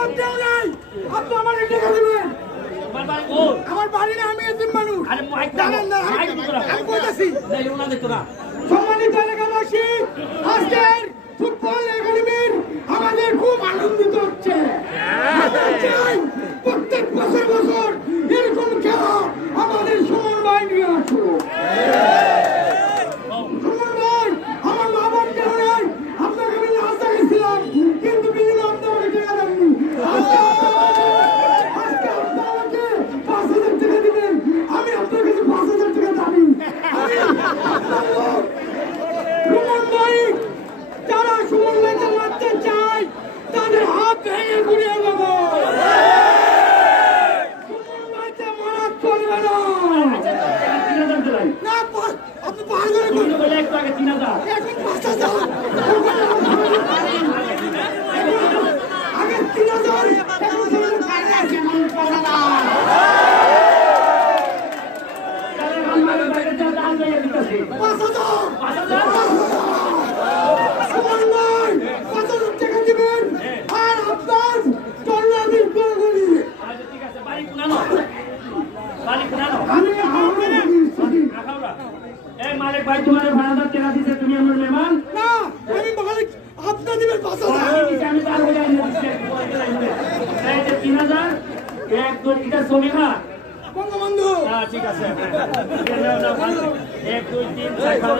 আমার কেউ নাই, আপনি আমার টাকা দিবেন। আমার বাড়ি না, আমি এতিম মানুষ। জানেন না, আমি কইতাছি। সম্মানিত এলাকাবাসী, আজকের ফুটবল একাডেমির আমাদের খুব আনন্দিত হচ্ছে। প্রত্যেক বছর বছর এরকম খেলা আমাদের সুমন ভাই নিয়ে আসো। সুমন ভাই, আমার মা বাপ কেউ নেই, আপনাকে আমি আশা গেছিলাম, কিন্তু বিভিন্ন আপনি আমাকে টাকা দেননি। আজকে আপনি আমাকে 5,000 টাকা দিবেন, আমি আপনার কাছে 5,000 টাকা দাবি। সুমন ভাই, যারা সুমন ভাইকে মারতে চায় তাদের হাত ভেঙে ঘুরিয়ে দেব। সুমন ভাইকে মারা চলবে না। না, আপনি 5,000 এখন 5,000, আগে 3,000, এখন 5,000। সুমন ভাই, 5,000 টাকা দিবেন আর আপনার তল্লাশির গোলগুলি মালিক ভাই তোমার ভাড়াদার টাকা দিতে তুমি আমার মেহমান না, আমি মালিক, আপনি দিবেন 5,000। আমি তার বলে এই যে 3,000 এক দুই এটা ছবি না বঙ্গবন্ধু। ঠিক আছে 1 2 3 4